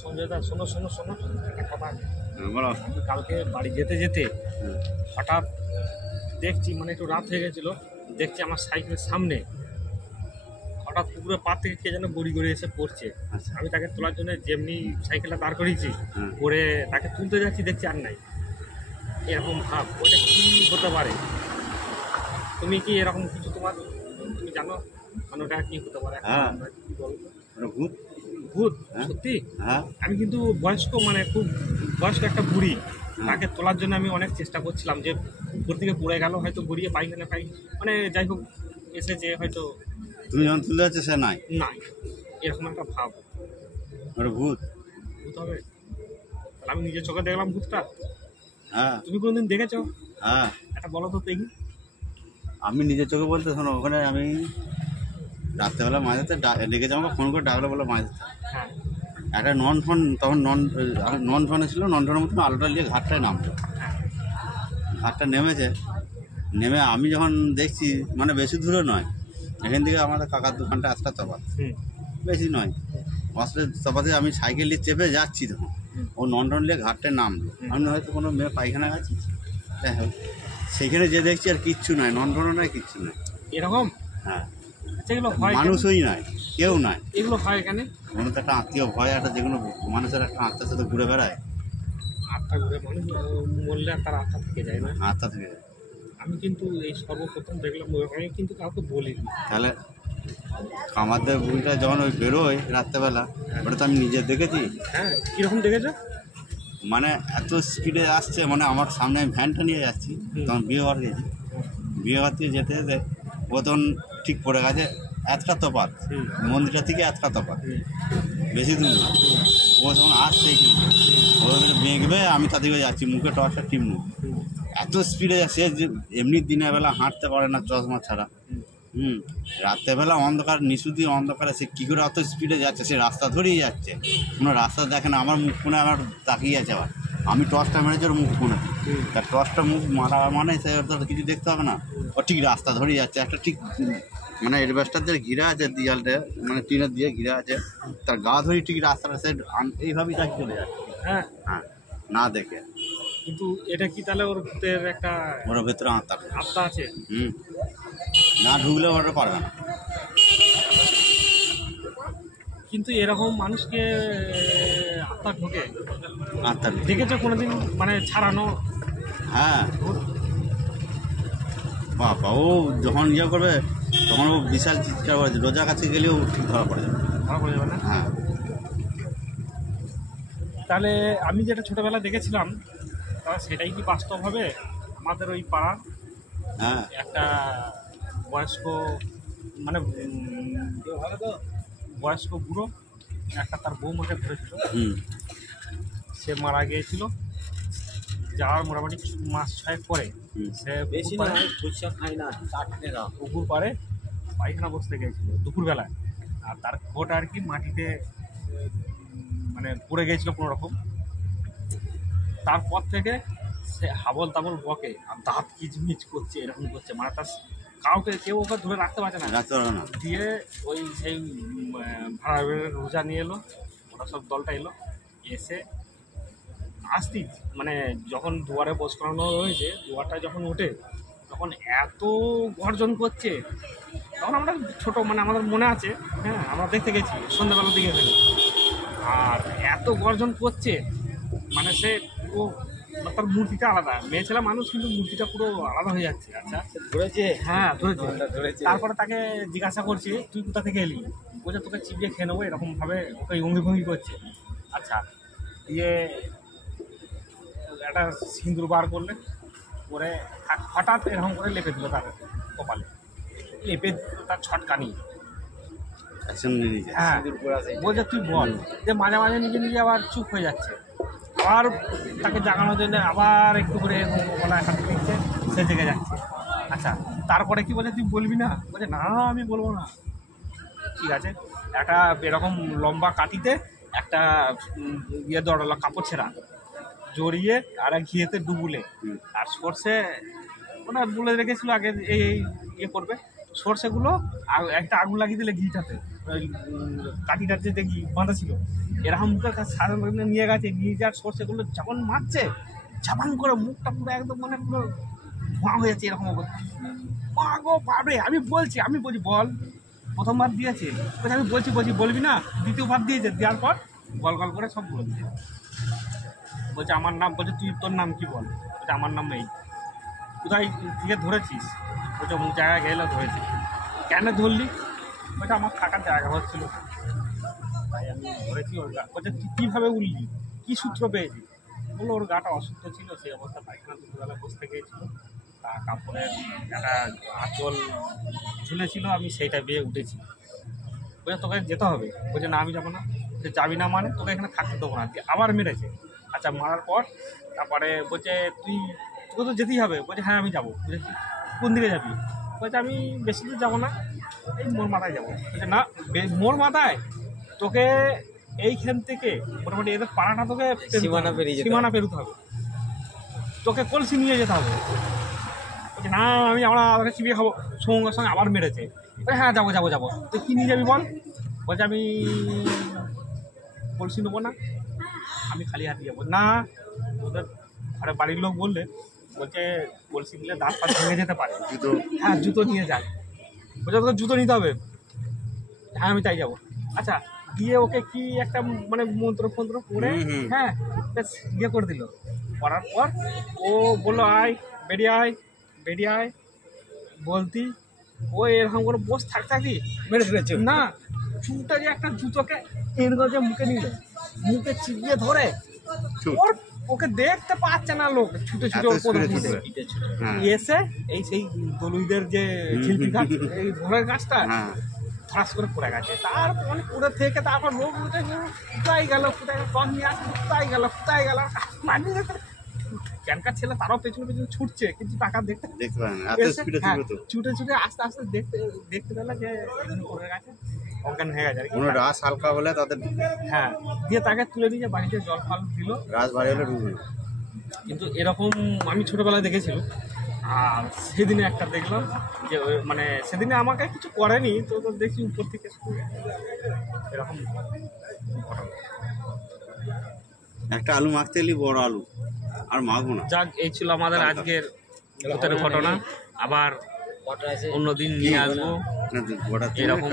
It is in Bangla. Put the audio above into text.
সঞ্জয়দা শোনো শোনো শোনো একটা কথা। বলো। আমি কালকে বাড়ি যেতে যেতে হঠাৎ দেখছি, মানে একটু রাত হয়ে গেছিলো, দেখছি আমার সাইকেলের সামনে হঠাৎ পুকুরের পা থেকে কে যেন গড়ি গড়ি এসে পড়ছে। আচ্ছা। আমি তাকে তোলার জন্য যেমনি সাইকেলটা দাঁড় করিয়েছি, পরে তাকে তুলতে যাচ্ছি, দেখছি আর নাই। এরকম ভাব, ওটা কি হতে পারে? তুমি কি এরকম কিছু তুমি জানো মানে ওটা কি হতে পারে? হ্যাঁ। কি বলো তো? ওটা ভূত। ভূত? হ্যাঁ। সত্যি? হ্যাঁ। আমি কিন্তু বয়স্ক, মানে খুব বয়স্ক একটা বুড়ি, তাকে তোলার জন্য আমি অনেক চেষ্টা করছিলাম যে উপর থেকে পড়ে গেল, হয়তো গড়িয়ে পাইখানা মানে যাই হোক এসেছে হয়তো। তুমি যখন তুলে যাচ্ছে সে নাই, নাই, এরকম একটা ভাব। ওটা ভূত। ভূত হবে? তাহলে আমি নিজের চোখে দেখলাম ভূতটা। হ্যাঁ। তুমি কোনোদিন দেখেছো? হ্যাঁ, একটা বলো তো দেখি। আমি নিজের চোখে বলতে শোনো, ওখানে আমি রাত্রেবেলা মাছ ধরতে ডেকেছে, আমাকে ফোন করে ডাকলো, বলে মাছ ধরতে। হ্যাঁ। একটা নন ফোন, তখন নন ফোনে ছিল, নন ফোনের মতন আলোটা নিয়ে ঘাটটায় নামলো। হ্যাঁ। ঘাটটা নেমেছে, নেমে আমি যখন দেখছি, মানে বেশি দূরে নয়, এখান থেকে আমাদের কাকার দোকানটা আসটা তফাৎ, বেশি নয়। আসলে তফাতে আমি সাইকেল নিয়ে চেপে যাচ্ছি, তখন ও নন নিয়ে ঘাটটায় নামলো। আমি হয়তো কোনো মেয়ে পায়খানা গেছি, যাই হোক সেখানে যে দেখছি আর কিচ্ছু নয়, নন নয়, কিচ্ছু নয়। এরকম? হ্যাঁ, আচ্ছা, এগুলো হয় কেন? মানুষই নাই, কেউ নাই। এগুলো হয় কেন? কোনো তো একটা আত্মীয় ভয়, একটা যে কোনো মানুষের একটা আত্মার সাথে ঘুরে বেড়ায়, আত্মা ঘুরে, মানুষ মরলে আর তার আত্মা থেকে যায় না? আত্মা থেকে। আমি কিন্তু এই সর্বপ্রথম দেখলাম, আমি কিন্তু কাউকে বলিনি। তাহলে আমাদের বুড়িটা যখন ওই বেরোয় রাত্রেবেলা, ওটা তো আমি নিজে দেখেছি। হ্যাঁ, কীরকম দেখেছো? মানে এত স্পিডে আসছে, মানে আমার সামনে আমি ভ্যানটা নিয়ে যাচ্ছি, তখন বিয়ে ঘর গেছি, বিয়ে ঘর থেকে যেতে যেতে ও তখন ঠিক পড়ে গেছে, এতটা তফাৎ মন্দিরটা থেকে, এতটা তফাৎ, বেশি দূর না। ও যখন আসছে কিন্তু ও বেঁকবে, আমি তাদেরকে যাচ্ছি, মুখে টর্চটা টিপনু, এত স্পিডে যাচ্ছে যে এমনি দিনের বেলা হাঁটতে পারে না চশমা ছাড়া। রাত্রেবেলা অন্ধকার, নিচু দিয়ে অন্ধকারে সে কী করে অত স্পিডে যাচ্ছে, সে রাস্তা ধরেই যাচ্ছে, কোনো রাস্তা দেখে না। আমার মুখ কোণে আমার তাকিয়ে আছে, আবার আমি টর্চটা মেরেছি ওর মুখ কোণে, তার টর্চটা মুখ মারা মানে সে ওর কিছু দেখতে হবে না, ও ঠিক রাস্তা ধরেই যাচ্ছে। একটা ঠিক মানে এডভেস্টার দিয়ে ঘিরে আছে দিয়ালটা, মানে টিনের দিয়ে ঘিরে আছে, তার গা ধরেই ঠিক রাস্তাটা সে এইভাবেই তাকে চলে যাচ্ছে। হ্যাঁ। হ্যাঁ, না দেখে। কিন্তু এটা কি তাহলে ওর ভূতের একটা ওর ভেতরে আত্মা আছে? না ঢুকলে ওটা পারবে না। কিন্তু এরকম মানুষকে আত্মা ঢোকে? আত্মা দেখেছো কোনোদিন মানে ছাড়ানো? হ্যাঁ, বাবা ও যখন ইয়ে করবে তখন ও বিশাল চিৎকার করে, রোজার কাছে গেলেও ঠিক ধরা পড়ে যাবে। ধরা পড়ে যাবে না? হ্যাঁ। তাহলে আমি যেটা ছোটোবেলা দেখেছিলাম, তাহলে সেটাই কি বাস্তব হবে? আমাদের ওই পাড়ার হ্যাঁ, একটা বয়স্ক, মানে বয়স্ক বুড়ো একটা তার বৌমাকে ধরেছিল, সে মারা গিয়েছিল। যাওয়ার মোটামুটি মাস 6 পরে সে পুকুর পাড়ে পায়খানা বসতে গিয়েছিল দুপুরবেলায়, আর তার কোট আর কি মাটিতে মানে পড়ে গিয়েছিল কোনো রকম। তারপর থেকে সে হাবল তাবল বকে আর দাঁত কিচমিচ করছে, এরকম করছে, মানে তার কাউকে কেউ ওকে ধরে রাখতে পারছে না। দিয়ে ওই সেই ভাড়া রোজা নিয়ে এলো, ওরা সব দলটা এলো, এসে আসতি মানে যখন দুয়ারে বস করানো হয়েছে, দুয়ারটা যখন ওঠে তখন এত গর্জন করছে। তখন আমরা ছোটো, মানে আমাদের মনে আছে, হ্যাঁ আমরা দেখতে গেছি সন্ধ্যাবেলার দিকে এখানে, আর এত গর্জন করছে, মানে সে পুরো তার মূর্তিটা আলাদা, মেয়ে ছেলে মানুষ কিন্তু মূর্তিটা পুরো আলাদা হয়ে যাচ্ছে। আচ্ছা, ধরেছে? হ্যাঁ ধরেছে। তারপরে তাকে জিজ্ঞাসা করছে তুই কোথা থেকে এলি, বলছে তোকে চিবিয়ে খেয়ে নেবো, এরকমভাবে ওকে অঙ্গি ভঙ্গি করছে। আচ্ছা, দিয়ে একটা সিঁদুর বার করলে, করে হঠাৎ এরকম করে লেপে দিল তার কপালে, লেপে তার ছটকানি। হ্যাঁ, বলছে তুই বল, যে মাঝে মাঝে নিজে নিজে আবার চুপ হয়ে যাচ্ছে, আবার তাকে জাগানোর জন্য আবার একটু করে গলায় হাত দিচ্ছে, সে জেগে যাচ্ছে। আচ্ছা, তারপরে কি বলে তুই বলবি না, বলছে না আমি বলবো না। ঠিক আছে, একটা এরকম লম্বা কাঠিতে একটা ইয়ে দৌড়ালো, কাপড় ছেঁড়া জড়িয়ে আর ঘিয়েতে ডুবুলে আর সর্ষে ওটা বলে রেখেছিল আগে এই ইয়ে করবে, সর্ষেগুলো একটা আগুন লাগিয়ে দিলে ঘিটাতে কাঠিটার যে ঘি বাঁধা ছিল এরকম মুখের কাছে সাধারণ নিয়ে গেছে, নিয়ে যাওয়ার সর্ষেগুলো যখন মারছে ঝাপাং করে মুখটা পুরো একদম মানে পুরো ধোঁয়া হয়ে যাচ্ছে এরকম অবস্থা। মা গো বাপরে, আমি বলছি বল, প্রথমবার দিয়েছে আমি বলছি বলবি না, দ্বিতীয়বার দিয়েছে, দেওয়ার পর গল গল করে সব বলছে। বলছে আমার নাম, বলছে তুই তোর নাম কি বল, বলছে আমার নাম এই। কোথায় থেকে ধরেছিস? বলছে অমুক জায়গায় গেলে ধরেছি। কেন ধরলি? বলছে আমার থাকার জায়গা হচ্ছিল তাই আমি ধরেছি ওর গা। বলছে তুই কীভাবে উঠলি, কী সূত্র পেয়েছি? বললো ওর গাটা অসুস্থ ছিল, সেই অবস্থা পায়খানা দুপুরবেলা বসতে গিয়েছিল, তা কাপড়ের একটা আঁচল ঝুলেছিল, আমি সেইটা বেয়ে উঠেছি। বলছে তোকে যেতে হবে? বলছে না আমি যাবো না। বলছে যাবি না মানে? তোকে এখানে থাকতে দেবো না। দিয়ে আবার মেরেছে। আচ্ছা মারার পর তারপরে বলছে তোকে তো যেতেই হবে। বলছে হ্যাঁ আমি যাবো। বলছে কোন দিকে যাবি? বলছে আমি বেশি দূর যাবো না, এই মোর মাথায় যাবো। বলছে না মোর মাথায় তোকে এইখান থেকে মোটামুটি এদের পাড়াটা তোকে সীমানা পেরোতে হবে, তোকে কলসি নিয়ে যেতে হবে। বলছে না আমি আমরা চিবিয়ে খাবো। সঙ্গে সঙ্গে আবার মেরেছে। হ্যাঁ যাবো। তুই কী নিয়ে যাবি বল? বলছে আমি কলসি নেবো না, আমি খালি হাতে যাবো। না ওদের ঘরে বাড়ির লোক বলছে কলসি নিলে দাঁত ফাঁত ভেঙে যেতে পারে, জুতো, হ্যাঁ জুতো নিয়ে যায়। বলছে তোকে জুতো নিতে হবে। হ্যাঁ আমি তাই যাবো। আচ্ছা দিয়ে ওকে কি একটা মানে মন্ত্র পড়ে হ্যাঁ বেশ ইয়ে করে দিল। করার পর ও বললো আয় বেরিয়ে আয় বলতি ও এরকম করে বস থাকতি মেরে ফেলেছে। না চুটা যে একটা জুতোকে এরকম মুখে নিল, মুখে চিবিয়ে ধরে ওকে দেখতে পাচ্ছে না লোক, ছুটে এসে এই সেই দলুইদের যে ঝিলপি গাছ, এই ধরের গাছটা ঠাস করে পড়ে গেছে। তারপর মানে পুরো থেকে তারপর লোক কোথায় গেল কম নিয়ে আসে, কোথায় গেল ক্যানকার ছেলে তারাও পেছনে ছুটছে, কিন্তু টাকা দেখতে ছুটে আস্তে আস্তে দেখতে পেলে যে পড়ে গেছে, অজ্ঞান হয়ে গেছে। কোনো রাস হালকা হলে তাদের হ্যাঁ দিয়ে তাকে তুলে নিয়ে বাড়িতে জল ফাল দিল, রাস ভারী হলে ঢুকলো। কিন্তু এরকম আমি ছোটোবেলায় দেখেছিলাম। আর সেদিনে একটা দেখলাম যে মানে সেদিনে আমাকে কিছু করেনি, তো দেখি উপর থেকে এরকম একটা আলু মাখতে এলি বড় আলু আর মাখবো না। যাক এই ছিল আমাদের আজকের ভূতের ঘটনা। আবার অন্যদিন নিয়ে আসবো। এরকম